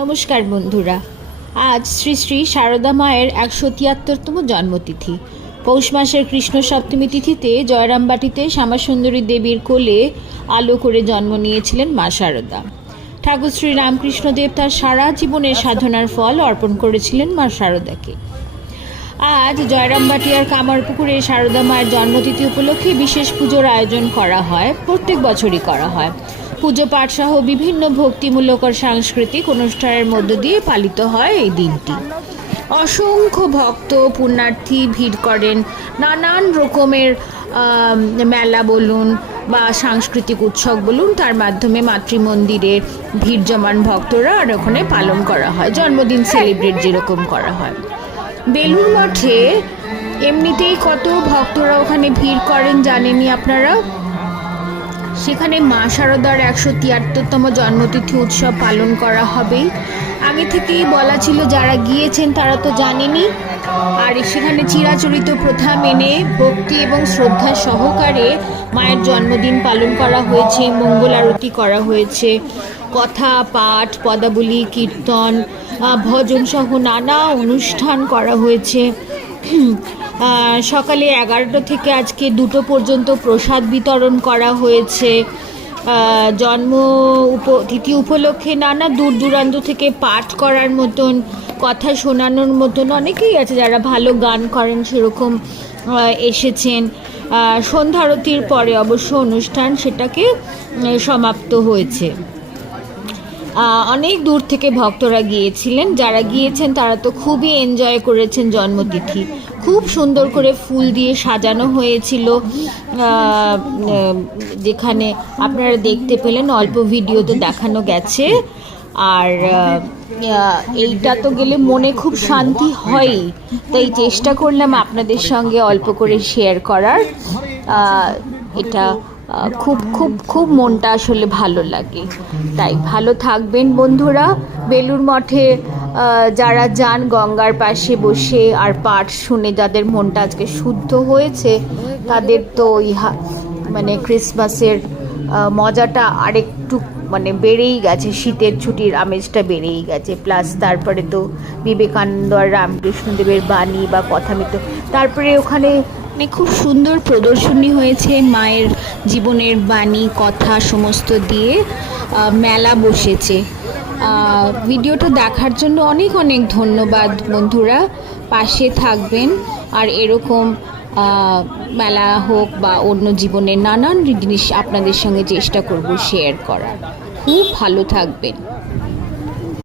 নমস্কার বন্ধুরা, আজ শ্রী শ্রী শারদা মায়ের ১৭৩তম জন্মতিথি। পৌষ মাসের কৃষ্ণ সপ্তমী তিথিতে জয়রামবাটিতে শ্যামাসুন্দরী দেবীর কোলে আলো করে জন্ম নিয়েছিলেন মা শারদা। ঠাকুর শ্রী রামকৃষ্ণদেব তার সারা জীবনের সাধনার ফল অর্পণ করেছিলেন মা শারদাকে। আজ জয়রামবাটিয়ার কামারপুকুরে শারদা মায়ের জন্মতিথি উপলক্ষে বিশেষ পুজোর আয়োজন করা হয়, প্রত্যেক বছরই করা হয়। পুজো পাঠ সহ বিভিন্ন ভক্তিমূলক ও সাংস্কৃতিক অনুষ্ঠানের মধ্য দিয়ে পালিত হয় এই দিনটি। অসংখ্য ভক্ত পুণ্যার্থী ভিড় করেন। নানান রকমের মেলা বলুন বা সাংস্কৃতিক উৎসব বলুন, তার মাধ্যমে মাতৃমন্দিরে ভিড় জমান ভক্তরা আর ওখানে পালন করা হয়, জন্মদিন সেলিব্রেট যেরকম করা হয়। বেলুড় মঠে এমনিতেই কত ভক্তরা ওখানে ভিড় করেন জানেনই আপনারা। সেখানে মা শারদার ১৭৩তম জন্মতিথি উৎসব পালন করা হবেই। আগে থেকেই বলা ছিল, যারা গিয়েছেন তারা তো জানেনই। আর সেখানে চিরাচরিত প্রথা মেনে ভক্তি এবং শ্রদ্ধা সহকারে মায়ের জন্মদিন পালন করা হয়েছে, মঙ্গল আরতি করা হয়েছে, কথা পাঠ, পদাবলী, কীর্তন, ভজন সহ নানা অনুষ্ঠান করা হয়েছে। সকালে ১১টা থেকে আজকে ২টো পর্যন্ত প্রসাদ বিতরণ করা হয়েছে। তিথি উপলক্ষে নানা দূর দূরান্ত থেকে পাঠ করার মতন, কথা শোনানোর মতন অনেকেই আছে যারা ভালো গান করেন, সেরকম এসেছেন। সন্ধ্যা আরতির পরে অবশ্য অনুষ্ঠান সেটাকে সমাপ্ত হয়েছে। অনেক দূর থেকে ভক্তরা গিয়েছিলেন। যারা গিয়েছেন তারা তো খুবই এনজয় করেছেন জন্মতিথি। খুব সুন্দর করে ফুল দিয়ে সাজানো হয়েছিল, যেখানে আপনারা দেখতে পেলেন, অল্প ভিডিওতে দেখানো গেছে। আর এইটা তো গেলে মনে খুব শান্তি হয়ই, তাই চেষ্টা করলাম আপনাদের সঙ্গে অল্প করে শেয়ার করার। এটা খুব খুব খুব মনটা আসলে ভালো লাগে। তাই ভালো থাকবেন বন্ধুরা। বেলুড় মঠে যারা যান, গঙ্গার পাশে বসে আর পাঠ শুনে যাদের মনটা আজকে শুদ্ধ হয়েছে, তাদের তো মানে ক্রিসমাসের মজাটা আরেকটু বেড়েই গেছে, শীতের ছুটির আমেজটা বেড়েই গেছে। প্লাস তারপরে তো বিবেকানন্দ আর রামকৃষ্ণদেবের বাণী বা কথামৃত, তারপরে ওখানে খুব সুন্দর প্রদর্শনী হয়েছে, মায়ের জীবনের বাণী কথা সমস্ত দিয়ে মেলা বসেছে। ভিডিওটা দেখার জন্য অনেক অনেক ধন্যবাদ বন্ধুরা। পাশে থাকবেন আর এরকম মেলা হোক বা অন্য জীবনের নানান জিনিস আপনাদের সঙ্গে চেষ্টা করব শেয়ার করার। খুব ভালো থাকবেন।